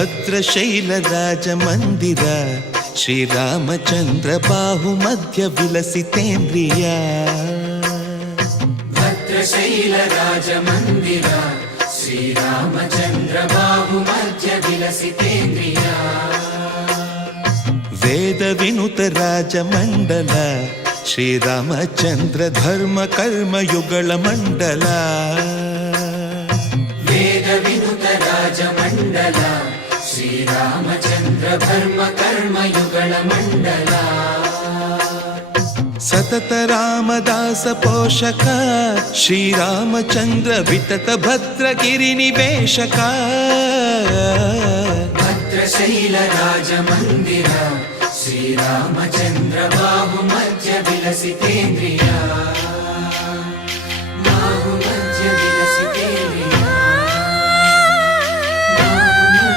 ಭದ್ರಶೈಲ ರಾಜ ಮಂದಿರ ಶ್ರೀರಾಮಚಂದ್ರ ಬಾಹು ಮಧ್ಯ ವಿಲಸಿತೇಂದ್ರಿಯ ಭದ್ರಶೈಲ ರಾಜ ಮಂದಿರ ಶ್ರೀರಾಮಚಂದ್ರ ಬಾಹು ಮಧ್ಯ ವಿಲಸಿತೇಂದ್ರಿಯ ವೇದ ವಿನುತ ರಾಜ ಮಂಡಲ ಶ್ರೀರಾಮಚಂದ್ರ ಧರ್ಮ ಕರ್ಮ ಯುಗಳ ಮಂಡಲ ವೇದ ವಿನುತ ರಾಜ ಮಂಡಲ ಶ್ರೀರಾಮಚಂದ್ರ ಧರ್ಮ ಕರ್ಮ ಯುಗಳ ಮಂಡಲ ಸತತ ರಾಮದಾಸ ಪೋಷಕ ಶ್ರೀರಾಮಚಂದ್ರ ವಿತತ ಭದ್ರಗಿರಿ ನಿವೇಶಕ ಭದ್ರಶೈಲ ರಾಜ ಮಂದಿರ ಶ್ರೀರಾಮಚಂದ್ರ ಬಾಹು ಮಧ್ಯ ವಿಲಸಿತೇಂದ್ರಿಯ